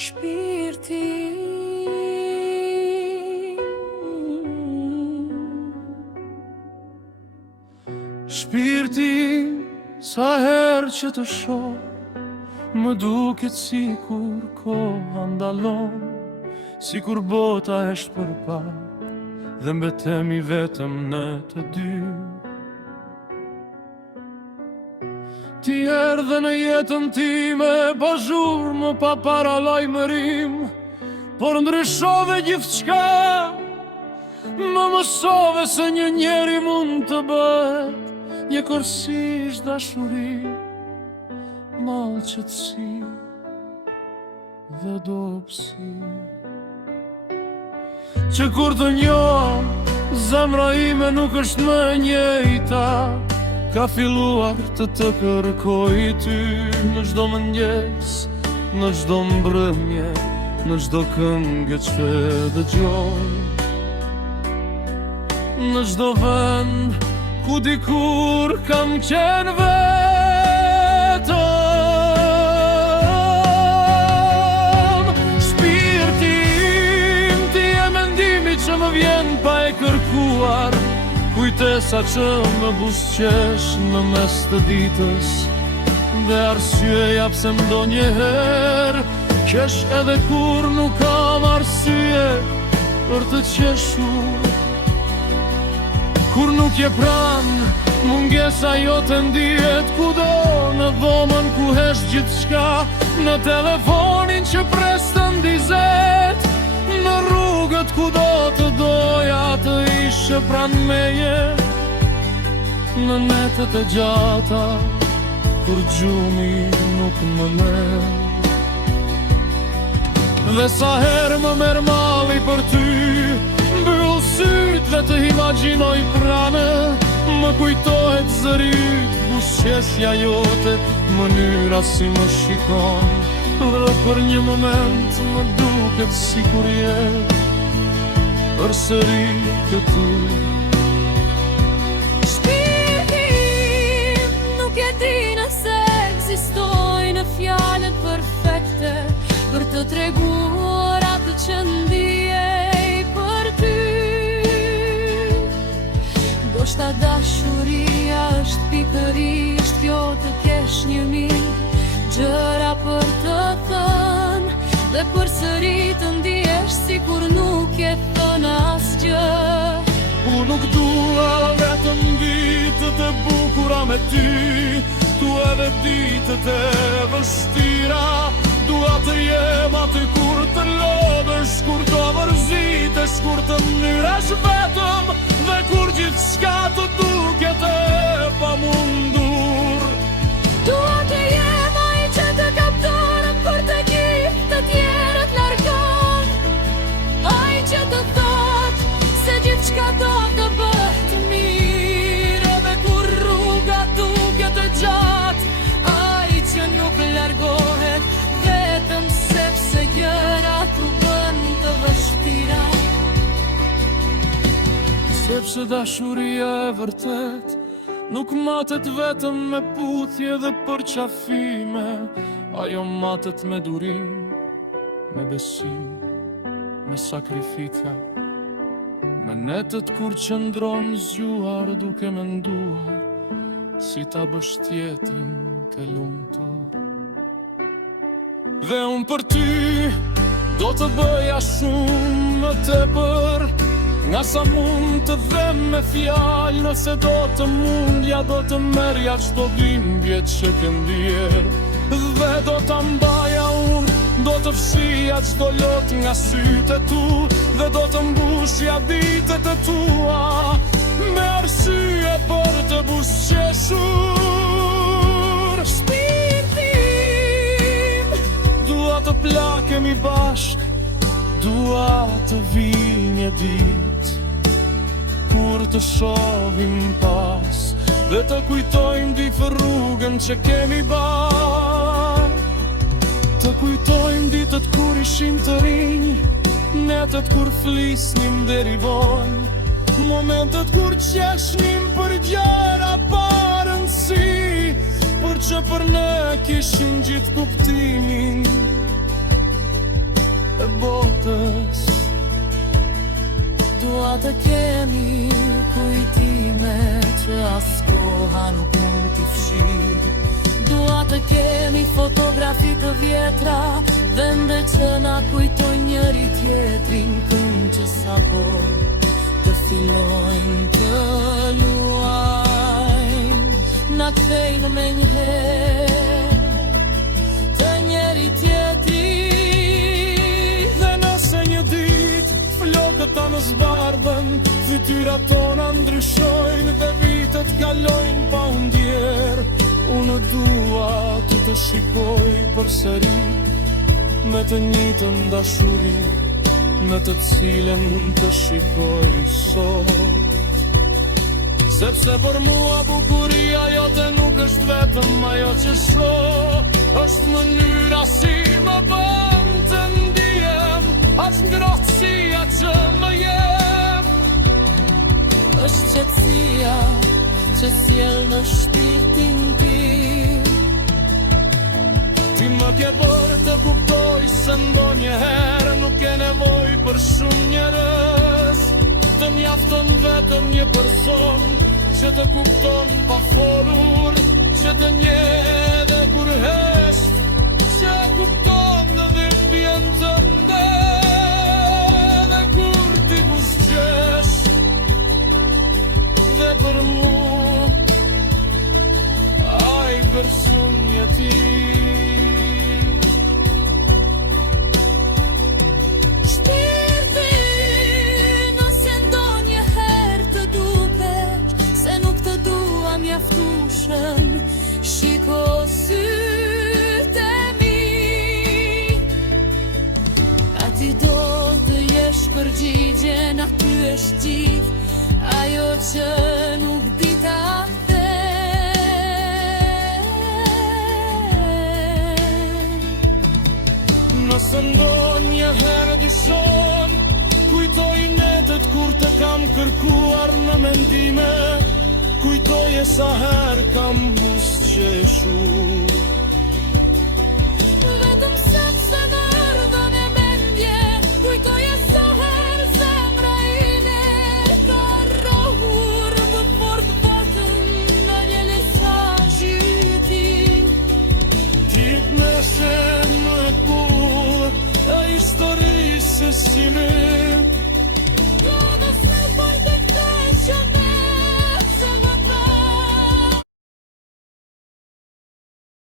shpirti. Shpirti, sa herë që të shoh, më duket sikur koha ndalon, sikur bota është përpart dhe mbetemi vetëm ne të dy. Ti erdhe në jetën time pa zhurmë, pa paralajmërim, por ndryshove gjithçka, më mësove se një njeri mund të bëhet një korsish dashuri, mall qetësi dhe dobësi. Që kur të njoh, zemra ime nuk është më e njëjta, ka filluar të kërkoj ty në çdo mëngjes, në çdo mbrëmje, në çdo këngë që dëgjoj, në çdo vend ku dikur kam qenë vetëm. Shpirti im, ti e mendimi që më vjen pa e kërkuar, kujtesa që më buzëqesh në mes të ditës, dhe arsyeja pse ndonjëherë qesh edhe kur nuk kam arsye për të qeshur. Kur nuk je pranë, mungesa jote ndihet kudo, në dhomën ku hesh gjithçka, në telefonin që pres të ndizet, në rrugët ku do të doja të ishe pranë meje, në netët e gjata kur gjumi nuk më merr. Dhe sa herë më merr malli për ty, mbyll syt dhe të imagjinoj pranë, më kujtohet zërit, buzëqeshja jote, mënyra si më shikon, dhe për një moment më duket sikur je përsëri këtu. Shpirti nuk e di nëse ekzistojnë fjalët perfekte për të treguar atë që ndjej për ty. Ndoshta dashuria është pikërisht kjo, të kesh një mirë, gjëra për të thënë, dhe përsëri të ndihesh sikur nuk je thënë asgjë. Unë nuk dua vetëm ditët e bukura me ty, dua edhe ditët e vështira, dua të jem aty kur të lodhesh, kur të mërzitesh, kur të mnyresh vetëm, dhe kur gjithçka të duket e pamundur. Dua të jem ai që të kaptonem kur të gjithë të tjerët largon, ai që të thot se gjithçka do të bëhet mirë, edhe kur rruga duket e gjatë, ai që nuk largohet vetëm sepse gjërat u bën të vështira. Sepse dashuria e vërtet nuk matet vetëm me puthje dhe përqafime, ajo matet me durim, me besim, me sakrifika, me netët kur qëndron zgjuar duke menduar si ta bësh tjetrin të lumtur. Dhe unë për ty do të bëja shumë më tepër, nga sa mund të dhem me fjalë, nëse do të mundja do të merja çdo dhimbje që ke ndjer, dhe do ta mbaja unë, do të fshija çdo lot nga sytë e tu, dhe do të mbushja ditët e tua me arsye për të buzëqeshur. Shpirti im, dua të plakemi bashk, dua të vi një ditë kur të shohim pas, dhe të kujtojmë difë rrugën që kemi bashk. Të kujtojmë ditët kur ishim të rinj, netët kur flisnim deri vonë, momentet kur qeshnim për gjëra pa rëndësi, por që për ne kishim gjithë kuptimin. botës. Dua të kemi kujtime që as koha nuk mund t'i fshi. Dua të kemi fotografi të vjetra, vende që na kujtojnë njëri tjetrin, këngë që sapo të fillojnë të luajnë. Na kthejnë me njëherë të njëri tjetri. Dhe nëse një dit flokët ta në zbardhen, fytyrat tona ndryshojnë dhe vitet kalojnë pa ndjerë. Unë dua të shikoj përsëri me të njëjtën dashuri, në të cilën të shikoj sot. Sepse për mua bukuria jote nuk është vetëm ajo që shoh, është mënyra si më bën të ndihem, është ngrohtësia që më jep. Është qetësia që sjell në shpirtin tim. Ti më ke bërë të kuptoj se ndonjëherë nuk ke nevojë për shumë njerëz. Të mjafton vetëm një person që të kupton pa folur, që të njeh dhe kur hesht, që kupton dhe dhimbjen tënde, dhe kur ti buzëqesh. Dhe për mu ai person je ti. Shiko sytë e mi, a ti do të jesh përgjigjen, aty është gjithë ajo që nuk di ta them. Nëse ndonjëherë dyshon, kujtoj netët kur të kam kërkuar në mendime, kujtoje sa herë kam buzëqeshur. Vetëm sepse më ardhën e mendje, kujtoje sa herë zemra ime ka rrohur më fort botën në një mesazhi i tij. Ti më shenë më bullë e historisë si me